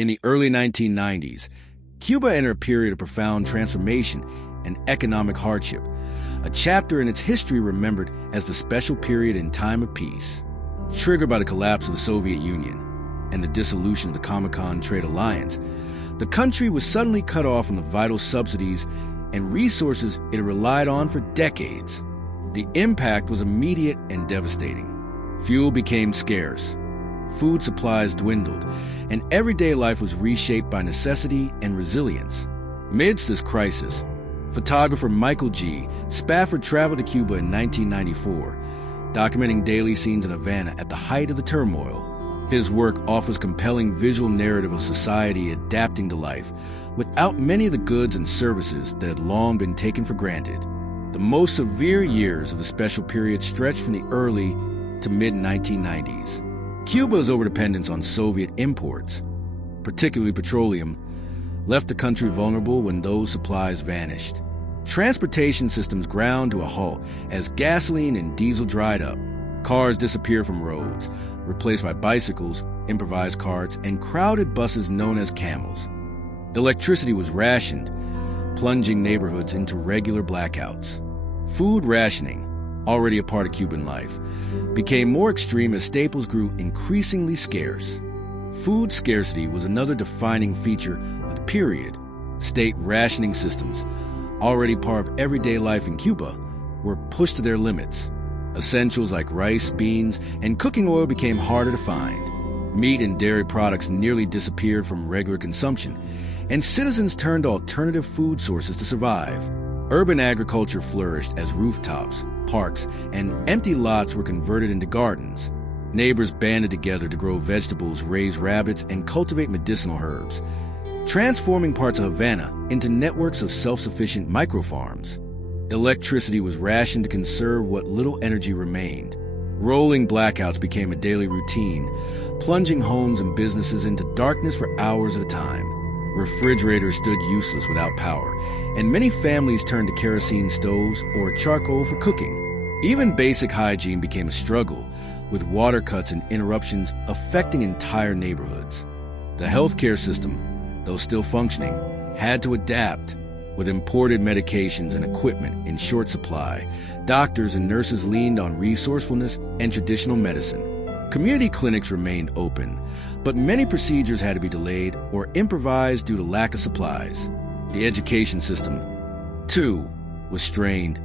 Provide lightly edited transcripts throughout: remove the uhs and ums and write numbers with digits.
In the early 1990s, Cuba entered a period of profound transformation and economic hardship, a chapter in its history remembered as the special period in time of peace. Triggered by the collapse of the Soviet Union and the dissolution of the Comecon trade alliance, the country was suddenly cut off from the vital subsidies and resources it had relied on for decades. The impact was immediate and devastating. Fuel became scarce, food supplies dwindled, and everyday life was reshaped by necessity and resilience. Amidst this crisis, photographer Michael G. Spafford traveled to Cuba in 1994, documenting daily scenes in Havana at the height of the turmoil. His work offers compelling visual narrative of society adapting to life without many of the goods and services that had long been taken for granted. The most severe years of the special period stretched from the early to mid-1990s. Cuba's overdependence on Soviet imports, particularly petroleum, left the country vulnerable when those supplies vanished. Transportation systems ground to a halt as gasoline and diesel dried up. Cars disappeared from roads, replaced by bicycles, improvised carts, and crowded buses known as camels. Electricity was rationed, plunging neighborhoods into regular blackouts. Food rationing, already a part of Cuban life, became more extreme as staples grew increasingly scarce. Food scarcity was another defining feature of the period. State rationing systems, already part of everyday life in Cuba, were pushed to their limits. Essentials like rice, beans, and cooking oil became harder to find. Meat and dairy products nearly disappeared from regular consumption, and citizens turned to alternative food sources to survive. Urban agriculture flourished as rooftops, parks, and empty lots were converted into gardens. Neighbors banded together to grow vegetables, raise rabbits, and cultivate medicinal herbs, transforming parts of Havana into networks of self-sufficient microfarms. Electricity was rationed to conserve what little energy remained. Rolling blackouts became a daily routine, plunging homes and businesses into darkness for hours at a time. Refrigerators stood useless without power, and many families turned to kerosene stoves or charcoal for cooking. Even basic hygiene became a struggle, with water cuts and interruptions affecting entire neighborhoods. The healthcare system, though still functioning, had to adapt. With imported medications and equipment in short supply, doctors and nurses leaned on resourcefulness and traditional medicine. Community clinics remained open, but many procedures had to be delayed or improvised due to lack of supplies. The education system, too, was strained.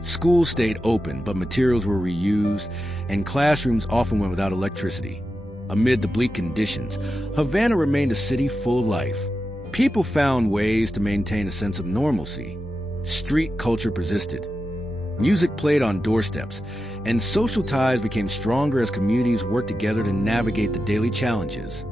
Schools stayed open, but materials were reused, and classrooms often went without electricity. Amid the bleak conditions, Havana remained a city full of life. People found ways to maintain a sense of normalcy. Street culture persisted. Music played on doorsteps, and social ties became stronger as communities worked together to navigate the daily challenges.